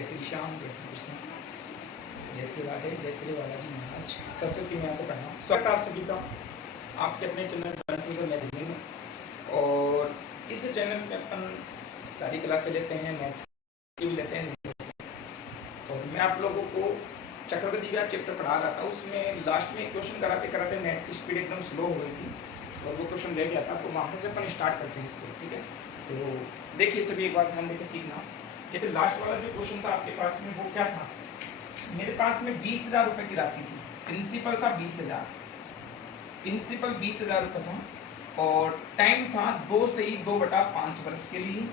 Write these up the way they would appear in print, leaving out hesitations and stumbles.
जय श्री श्याम, जय श्री कृष्ण, जय श्री राधे, जय श्री बालाजी महाराज। सरस्वती मैया को प्रणाम। स्वागत आप सभी का आपके अपने चैनल मैगजीन में। और इस चैनल में अपन सारी क्लासें लेते हैं, मैथ्स की भी लेते हैं। और मैं आप लोगों को चक्रवर्ती व्याज चैप्टर पढ़ा रहा था, उसमें लास्ट में क्वेश्चन कराते कराते नेट की स्पीड एकदम स्लो हो गई थी और वो क्वेश्चन रह गया था, तो वहाँ से अपन स्टार्ट करते हैं इसको। ठीक है, तो देखिए सभी एक बात ध्यान देकर सीखना। जैसे लास्ट वाला जो क्वेश्चन था आपके पास में, वो क्या था? मेरे पास में 20,000 रुपये की राशि थी, प्रिंसिपल था 20,000, प्रिंसिपल 20,000 रुपये था और टाइम था 2 से ही 2/5 वर्ष के लिए,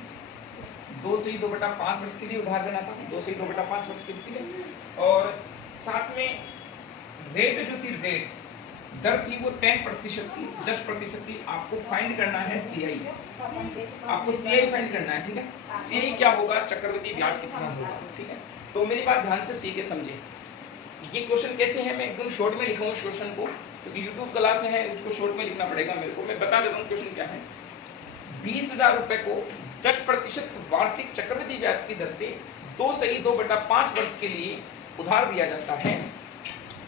2 से ही 2/5 वर्ष के लिए उधार देना था, 2 से ही 2/5 वर्ष के लिए। ठीक है, और साथ में रेट जो थी, रेट दर थी वो 10% थी, 10% थी। आपको फाइंड करना है सीआई, आपको सीआई फाइंड करना है। ठीक है, सीआई क्या होगा? चक्रवृद्धि ब्याज कितना होगा। ठीक है, तो मेरी बात ध्यान से सीखे समझे। ये क्वेश्चन कैसे है, मैं एकदम शॉर्ट में लिखूंगा इस क्वेश्चन को, क्योंकि यूट्यूब क्लास है, उसको शॉर्ट में लिखना पड़ेगा मेरे को। मैं बता देता हूँ क्वेश्चन क्या है। 20,000 रुपए को 10% वार्षिक चक्रवृद्धि ब्याज की दर से 2 से ही 2/5 वर्ष के लिए उधार दिया जाता है,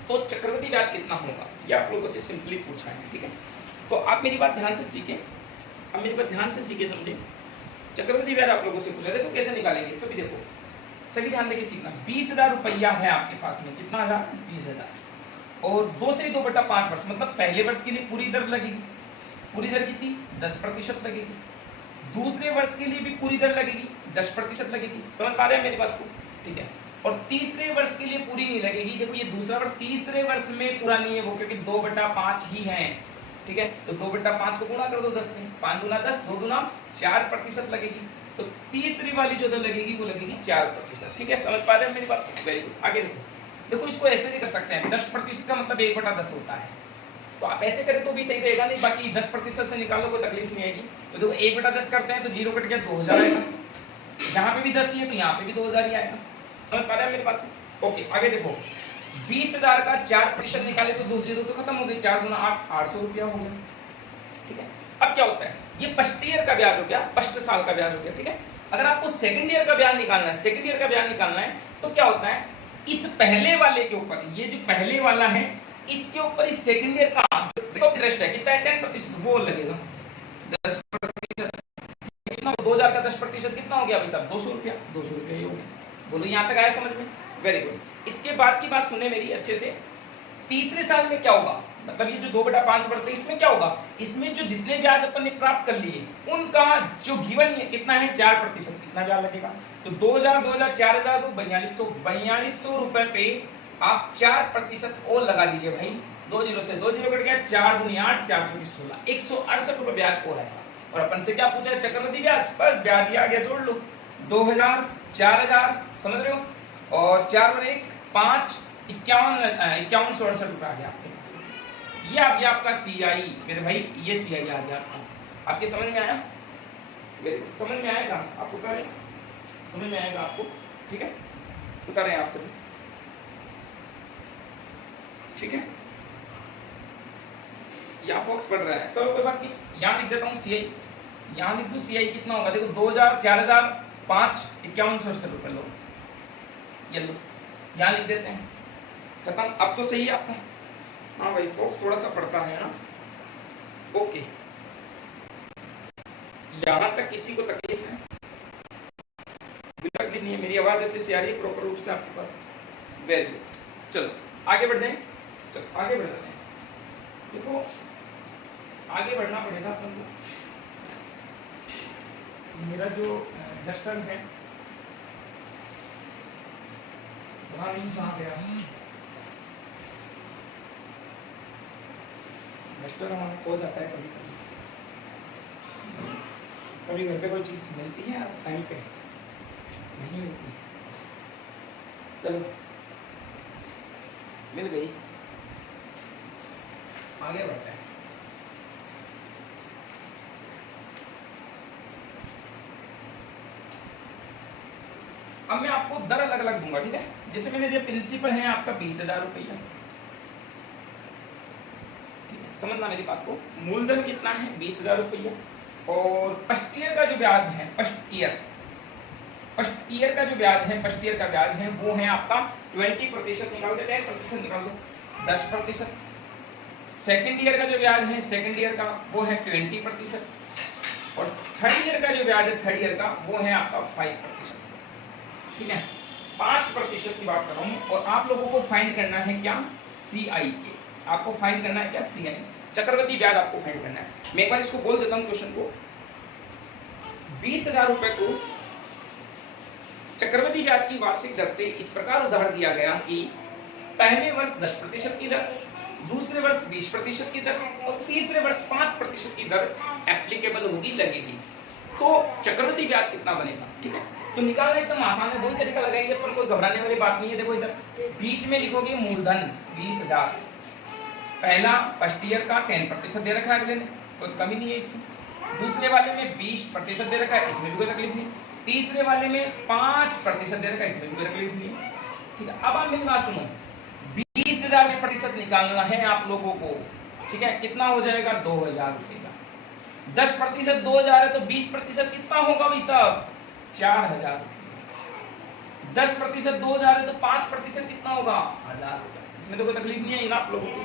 तो चक्रवृद्धि ब्याज कितना होगा? ये आप लोगों से सिंपली पूछा है। ठीक है, तो आप मेरी बात ध्यान से सीखें, अब मेरी बात ध्यान से सीखे समझे। चक्रवृद्धि ब्याज आप लोगों से पूछा, देखो कैसे निकालेंगे सभी। देखो सभी ध्यान देके सीखना। 20,000 रुपया है आपके पास में, कितना हजार? 20,000। और 2 से 2/5 वर्ष, मतलब पहले वर्ष के लिए पूरी दर लगेगी। पूरी दर कितनी? 10% लगेगी। दूसरे वर्ष के लिए भी पूरी दर लगेगी, 10% लगेगी। समझ पा रहे हैं मेरी बात को? ठीक है, और तीसरे वर्ष के लिए पूरी नहीं लगेगी। देखो ये दूसरा वर्ष तीसरे वर्ष में पूरा नहीं है वो, क्योंकि 2/5 ही है। ठीक है, तो 2/5 को गुणा कर दो 10 से, 5 दूना 10, 2 दूना 4% लगेगी। तो तीसरी वाली जो दर लगेगी वो लगेगी 4%। ठीक है, समझ पा रहे हैं मेरी बात? Very good. आगे देखो इसको ऐसे भी कर सकते हैं, 10% का मतलब 1/10 होता है, तो आप ऐसे करें तो भी सही रहेगा। नहीं, बाकी 10% से निकालो, कोई तकलीफ नहीं आएगी। तो देखो 1/10 करते हैं तो 0 कट गया, 2,000 आएगा। यहाँ पे भी 10 ही है तो यहाँ पे भी 2,000 ही आएगा। समझ पा रहे हैं मेरी बात? ओके, आगे देखो 20,000 का 4% निकाले तो 2 0 तो खत्म हो गए, 4 गुना 8, 800 रुपया हो गया। ठीक है, अब क्या होता है? ये फर्स्ट ईयर का ब्याज हो गया, फर्स्ट साल का ब्याज हो गया। ठीक है, अगर आपको सेकंड ईयर का ब्याज निकालना है, सेकंड ईयर का ब्याज निकालना है तो क्या होता है? इस पहले वाले के ऊपर, ये जो पहले वाला है इसके ऊपर इस सेकंड ईयर का इंटरेस्ट है कितना है? 10%, वो लगेगा 10%। कितना? 2,000 का 10% कितना हो गया भाई साहब? 200 रुपया, 200 रुपया ही हो गया। बोलो यहाँ तक आया समझ में? Very good. इसके बाद की बात सुने मेरी अच्छे से। तीसरे साल में क्या होगा? मतलब ये जो 2/5 वर्ष है, इसमें क्या होगा? इसमें जो जितने ब्याज अपन ने प्राप्त कर लिए उनका जो गिवन है कितना है? 4%। कितना ब्याज लगेगा? तो 2,000 2,000 4,000 तो 4200 रुपए पे आप 4% और लगा दीजिए भाई। 2 0 से 2 0 कट गया, 4 दूनी 8, 4 चौकी 16, 168 रुपए ब्याज और आएगा। और अपन से क्या पूछा है? चक्रवृद्धि ब्याज। बस ब्याज ही आ गया, जोड़ लो 2,000 4,000, समझ रहे हो? और 4 और 1 5, 5168 रुपए आ गया आपके पास। ये आ गया आपका सीआई मेरे भाई, ये सीआई आ गया आपका। आपके समझ में आया? वेरी गुड, समझ में आएगा आपको? करें समझ में आएगा आपको? ठीक है, उतारें आप सभी। ठीक है, यहाँ फॉक्स पढ़ रहा है, चलो कोई बात नहीं। यहाँ लिख देता हूँ सीआई, यहाँ लिख दो सीआई कितना होगा। देखो 2,000 4,000 5, 5168 रुपए लो, ये लो, यहाँ लिख देते हैं, खत्म। अब तो सही है आपका? हाँ भाई, फॉक्स थोड़ा सा पढ़ता है ना। ओके, यहाँ तक किसी को तकलीफ है? तकलीफ नहीं है, मेरी आवाज अच्छे से आ रही है प्रॉपर रूप से आपके पास? वेरी गुड, चलो आगे बढ़ जाएं। चलो आगे बढ़ जाते हैं। देखो आगे बढ़ना पड़ेगा अपन को। मेरा जो डस्टर है वहां नहीं, कहाँ गया? डस्टर हमारा खो जाता है कभी कभी। कभी घर पे कोई चीज मिलती है टाइम पे नहीं मिलती। चलो मिल गई, आगे बढ़ते हैं। अब मैं आपको दर अलग अलग दूंगा। ठीक है, जैसे मैंने दिया प्रिंसिपल है आपका 20,000 रुपया। ठीक है, समझना मेरी बात को। मूलधन कितना है? 20,000 रुपया। और फर्स्ट ईयर का जो ब्याज है, फर्स्ट ईयर फर्स्ट ईयर का जो ब्याज है, फर्स्ट ईयर का ब्याज है वो है आपका 20% निकाल दो, 10% निकाल दो, 10%। सेकेंड ईयर का जो ब्याज है, सेकेंड ईयर का वो है 20%। और थर्ड ईयर का जो ब्याज है, थर्ड ईयर का वो है आपका 5%। ठीक है, 5% की बात कर रहा हूँ। और आप लोगों को फाइंड करना है क्या, CI के, आपको फाइंड करना है क्या, CI, चक्रवृद्धि ब्याज आपको फाइंड करना है। मैं एक बार इसको बोल देता हूँ क्वेश्चन को। 20,000 रुपए को चक्रवृद्धि ब्याज की वार्षिक दर से इस प्रकार उधार दिया गया कि पहले वर्ष 10% की दर, दूसरे वर्ष 20% की दर और तीसरे वर्ष 5% की दर एप्लीकेबल होगी, लगेगी। तो चक्रवृद्धि ब्याज कितना बनेगा, ठीक है। तो निकालना एकदम आसान है, वही तरीका लगाएंगे अपन, कोई घबराने वाली बात नहीं है। देखो इधर बीच में लिखोगे मूलधन 20,000, पहला फर्स्ट ईयर का 10% दे रखा है अगले ने, कोई कमी नहीं है इसमें। दूसरे वाले में 20% दे रखा है, इसमें भी कोई तकलीफ नहीं। तीसरे वाले में 5% दे रखा है, इसमें भी कोई तकलीफ नहीं है, ठीक है। अब आप मेरी बात सुनो, 20,000% निकालना है आप लोगों को, ठीक है। कितना हो जाएगा, 2,000 रुपए का। 10% 2,000 है तो 20% कितना होगा भाई साहब, 4,000। 10% 2,000 है तो 5% कितना होगा, 1,000 रुपए। इसमें तो कोई तकलीफ नहीं है ना आप लोगों को।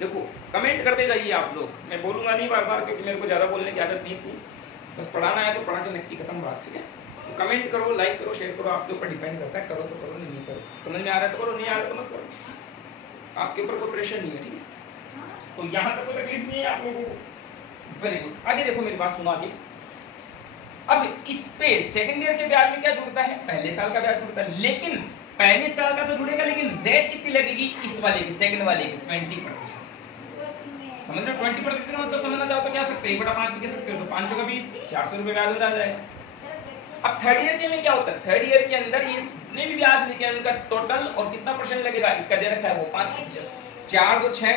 देखो कमेंट करते जाइए आप लोग, मैं बोलूंगा नहीं बार बार, क्योंकि मेरे को ज्यादा बोलने की आदत नहीं थी। बस पढ़ाना है तो पढ़ा के नक्की खत्म बात, ठीक है। तो कमेंट करो, लाइक करो, शेयर करो, आपके ऊपर डिपेंड करता है, करो तो करो, नहीं करो। समझ में आ रहा है तो करो, नहीं आ रहा है तो मत करो, आपके ऊपर कोई प्रेशर नहीं है, ठीक है। तो यहाँ तक कोई तकलीफ नहीं है आप लोगों को। वेरी गुड, आगे देखो मेरी बात सुनो आगे। अब इस पे सेकंड ईयर के ब्याज में क्या जुड़ता है, पहले साल का ब्याज जुड़ता है, लेकिन पहले साल का तो जुड़ेगा, लेकिन रेट कितनी लगेगी इस वाले की, सेकंड वाले की 20%। समझ लो 20% का मतलब समझना चाहो तो क्या सकते हैं, 1/5 भी कह सकते हो, तो 5 का 20, 400 रुपए ब्याज हो जाएगा। अब थर्ड ईयर के में क्या होता है, थर्ड ईयर के अंदर ये जितने भी ब्याज लिखे हैं उनका टोटल और कितना परसेंट लगेगा, इसका दे रखा है वो 5%। 4 2 6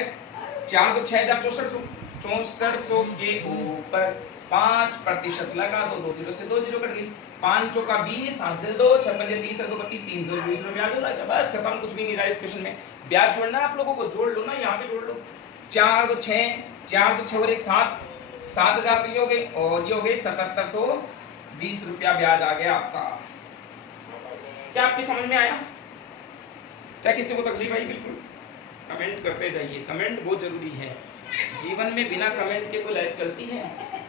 6400, 6400 के ऊपर 5% लगा दो, 2 0 से 2 0 कट गई, 5 चौका 20, 8 से 2, 6 5 30 2 25, 320 रुपए ब्याज हो रहा है। बस खत्म, कुछ भी नहीं रहा इस क्वेश्चन में। ब्याज जोड़ना आप लोगों को, जोड़ लो ना, यहाँ पे जोड़ लो। 4 2 6, 4 2 6 और 1 7, 7,000 तो ये हो गए, और ये हो गए 7720 रुपया ब्याज आ गया आपका। क्या आपकी समझ में आया? क्या किसी को तकलीफ आई? बिल्कुल कमेंट करते जाइए, कमेंट बहुत जरूरी है। जीवन में बिना कमेंट के कोई लाइफ चलती है?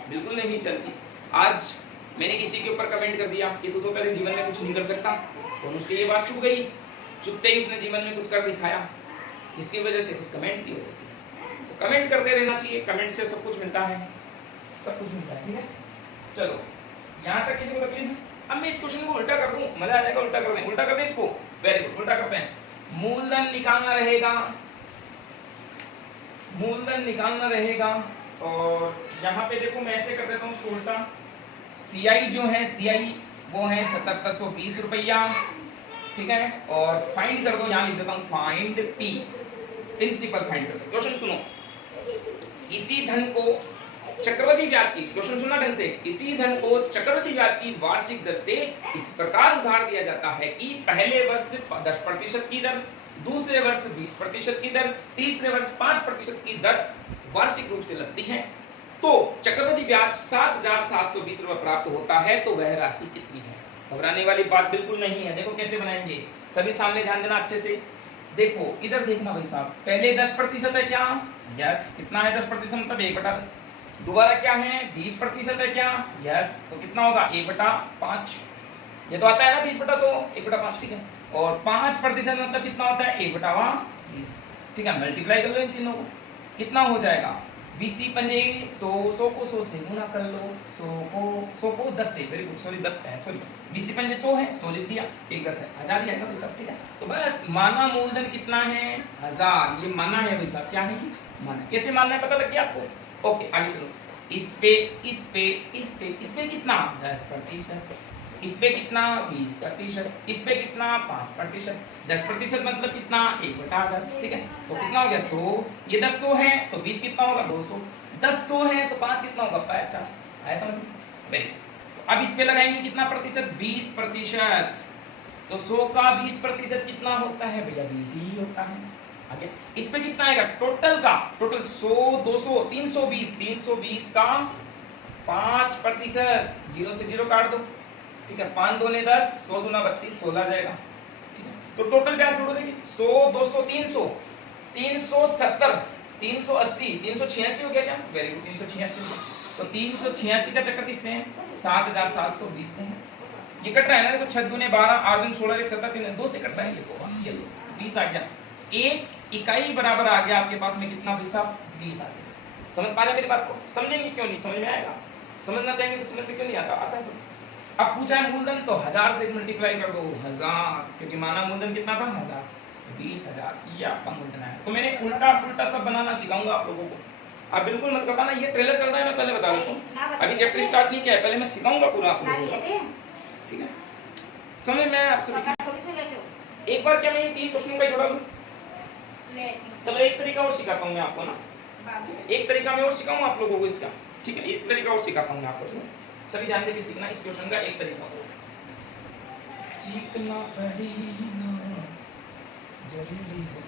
बिल्कुल नहीं चलती। आज मैंने किसी के ऊपर कमेंट कर दिया कि तू तो तेरे जीवन में कुछ नहीं कर सकता, और उसकी ये बात चुप गई, चुपते ही उसने जीवन में कुछ कर दिखाया। इसकी वजह से, उस कमेंट की वजह से। तो कमेंट करते रहना चाहिए, कमेंट से सब कुछ मिलता है, सब कुछ मिलता है, ठीक है। चलो यहाँ तक किसी को तकलीफ है? अब मैं इस क्वेश्चन को उल्टा कर दूं, मजा आ जाएगा। उल्टा कर दें, उल्टा कर दें इसको। वेरी गुड, उल्टा करते हैं। मूलधन निकालना रहेगा, मूलधन निकालना रहेगा, और यहाँ पे देखो मैं ऐसे कर देता हूँ उसको उल्टा। CI जो है, CI वो है 7720 रुपया, ठीक है। और फाइंड कर दो, यहाँ लिख देता हूँ फाइंड P, प्रिंसिपल फाइंड कर दो। क्वेश्चन सुनो, इसी धन को चक्रवृद्धि ब्याज की, क्वेश्चन सुनना ढंग से, इसी धन को चक्रवृद्धि ब्याज की वार्षिक दर से इस प्रकार उधार दिया जाता है कि पहले वर्ष 10% की दर, दूसरे वर्ष 20% की दर, तीसरे वर्ष 5% की दर वार्षिक रूप से लगती है। तो चक्रवृद्धि ब्याज 7,720 रुपए प्राप्त होता है। तो वह राशि कितनी है? घबराने वाली बात बिल्कुल नहीं है। देखो कैसे बनाएंगे, सभी सामने ध्यान देना अच्छे से। देखो इधर देखना भाई साहब, पहले 10% है क्या? यस। कितना है 10% मतलब 1/10। दोबारा क्या है, 20% है क्या? यस। तो कितना होगा 1/5। ये तो आता है ना 20/100, 1/5, ठीक है। और 5% मतलब कितना होता है, 1/20, ठीक है। मल्टीप्लाई कर लो इन तीनों को, कितना हो जाएगा 20 पंजे 100, 100 को 100 से गुना कर लो, 100 को 10 से, वेरी गुड, सॉरी 10 है, सॉरी 20 पंजे 100 है, 100 लिख दिया, 1 10 है, 1000 ही आएगा भाई साहब, ठीक है। तो बस माना मूलधन कितना है, 1000। ये माना है भाई साहब, क्या है माना। कैसे मानना है पता लग गया आपको? ओके आगे चलो। इस पे इस पे इस पे इस पे कितना 10%, इस पे कितना 20%, इस पे कितना 5%। 10% मतलब कितना 1/10, ठीक है। तो कितना हो गया 100, ये 10 100 है तो 20 कितना होगा 200, 10 100 है तो 5 कितना होगा 50। आया समझ में? वेरी। तो अब इस पे लगाएंगे कितना प्रतिशत, 20%। तो 100 का 20% कितना होता है भैया, 20 ही होता है। आगे इस पे कितना आएगा टोटल का, टोटल 100 200 320, 320 का 5%, 0 से 0 काट दो, ठीक है, 5 दूने 10, 100 दूना 32, 16 जाएगा। ठीक है, तो टोटल ब्याज जोड़ो देखिए, 100, 200, 300, 370, 380, 386 हो गया क्या? वेरी गुड, 386 हो गया। तो 386 का चक्कर किससे है? 7720 से है। ये कट रहा है ना, देखो 6 दूने 12, 8 दूने 16, 1 17, 3 2 से कट रहा है ये लो 20 आ गया। एक इकाई बराबर आ गया आपके पास में कितना पैसा? 20 आ गया। समझ पा रहे मेरी बात को? समझेंगे क्यों नहीं? समझ में आएगा? समझना चाहेंगे तो समझ में क्यों नहीं आता? आता है सब। अब पूछा है मूलधन, तो 1000 से मल्टीप्लाई कर दो, 1000, क्योंकि माना मूलधन कितना था? 1000, 20000, ये आपका मूलधन है। तो मैंने उल्टा पुल्टा सब बनाना सिखाऊंगा आप लोगों को। आप बिल्कुल मत करना, ये ट्रेलर चल रहा है, मैं पहले बता देता हूँ, अभी चैप्टर स्टार्ट नहीं किया है, पहले मैं सिखाऊंगा पूरा आप लोगों को। ठीक है, समझ में आया आप सभी? एक बार क्या मैं ये 3 क्वेश्चन का जोड़ा लूं? चलो एक तरीका और सिखाता हूँ मैं आपको ना, एक तरीका मैं और सिखाऊंगा आप लोगों को इसका। ठीक है, एक तरीका और सिखाता हूँ मैं आपको, सभी जान दे के सीखना इस क्वेश्चन का एक तरीका और सीखना पड़ेगा, जरूरी है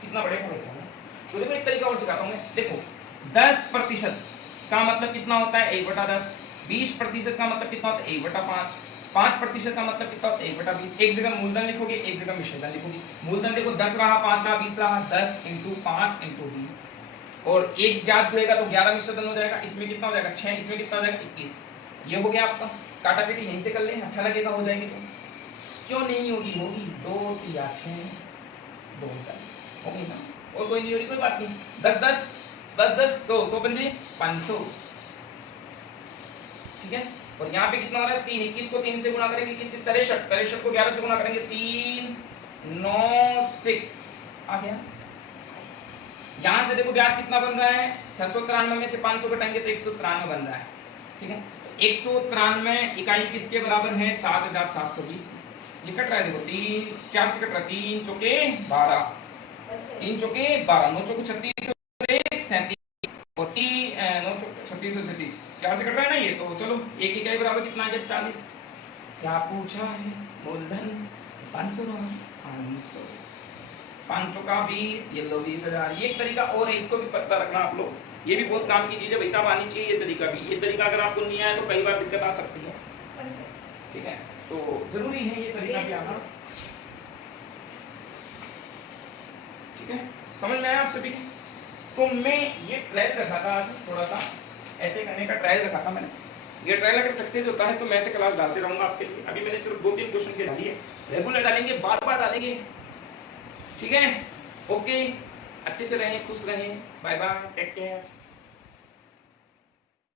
सीखना पड़ेगा वैसा ना। तो देखो एक तरीका और सिखाता हूँ मैं। देखो 10% का मतलब कितना होता है? 1/10। 20% का मतलब कितना होता है? 1/5। 5% का मतलब कितना होता है? 1/20। एक जगह मूलधन लिखोगे, एक जगह मिश्रधन लिखोगे। मूलधन देखो 10 रहा, 5 रहा, 20 रहा, 10 × 5 × 20, और एक ब्याज जुड़ेगा तो 11 मिश्रधन हो जाएगा। इसमें कितना हो जाएगा? 6, इसमें कितना हो जाएगा? 21। ये हो गया आपका। काटा पीटी यहीं से कर ले, अच्छा लगेगा, हो जाएगी। तो क्यों नहीं होगी? होगी। 2 या 6, 2 10 होगी ना, और कोई नहीं हो रही, कोई बात नहीं। 10 10 10 10 100 100 पंजे 500। ठीक है, और यहाँ पे कितना हो रहा है? 3, 21 को 3 से गुणा करेंगे कितने? 63, 63 को 11 से गुणा करेंगे 3 9 6 आ गया। यहाँ से देखो ब्याज कितना बन रहा है? 693 में से 500 घटाएंगे तो 193 बन रहा है। ठीक है, तो 193 इकाई किसके बराबर है? 7720। ये कट रहा है, देखो 3 4 से कट रहा है, 3 चौके 12, 3 चौके 12, 9 चौके 36, 37, और 9 चौके 36 और 37, 4 से कट रहा है ना ये। तो चलो एक इकाई बराबर कितना है? 40। क्या पूछा है? मूलधन 500 रहा, 500, 5 चौका 20, ये लो 20000। ये एक तरीका और है, इसको भी पता रखना आप लोग, ये भी बहुत काम की चीज है, वैसा आनी चाहिए ये तरीका भी। ये तरीका अगर आपको नहीं आया तो कई बार दिक्कत आ सकती है। ठीक है, तो जरूरी है ये तरीका भी आना। ठीक है, समझ में आया आप सभी? तो मैं ये ट्रायल रखा था आज, थोड़ा सा ऐसे करने का ट्रायल रखा था मैंने। ये ट्रायल अगर सक्सेस होता है तो मैं ऐसे क्लास डालते रहूंगा आपके लिए। अभी मैंने सिर्फ 2-3 क्वेश्चन के डाली है, रेगुलर डालेंगे, बार बार डालेंगे। ठीक है, ओके, अच्छे से रहें, खुश रहें, बाय बाय, टेक केयर।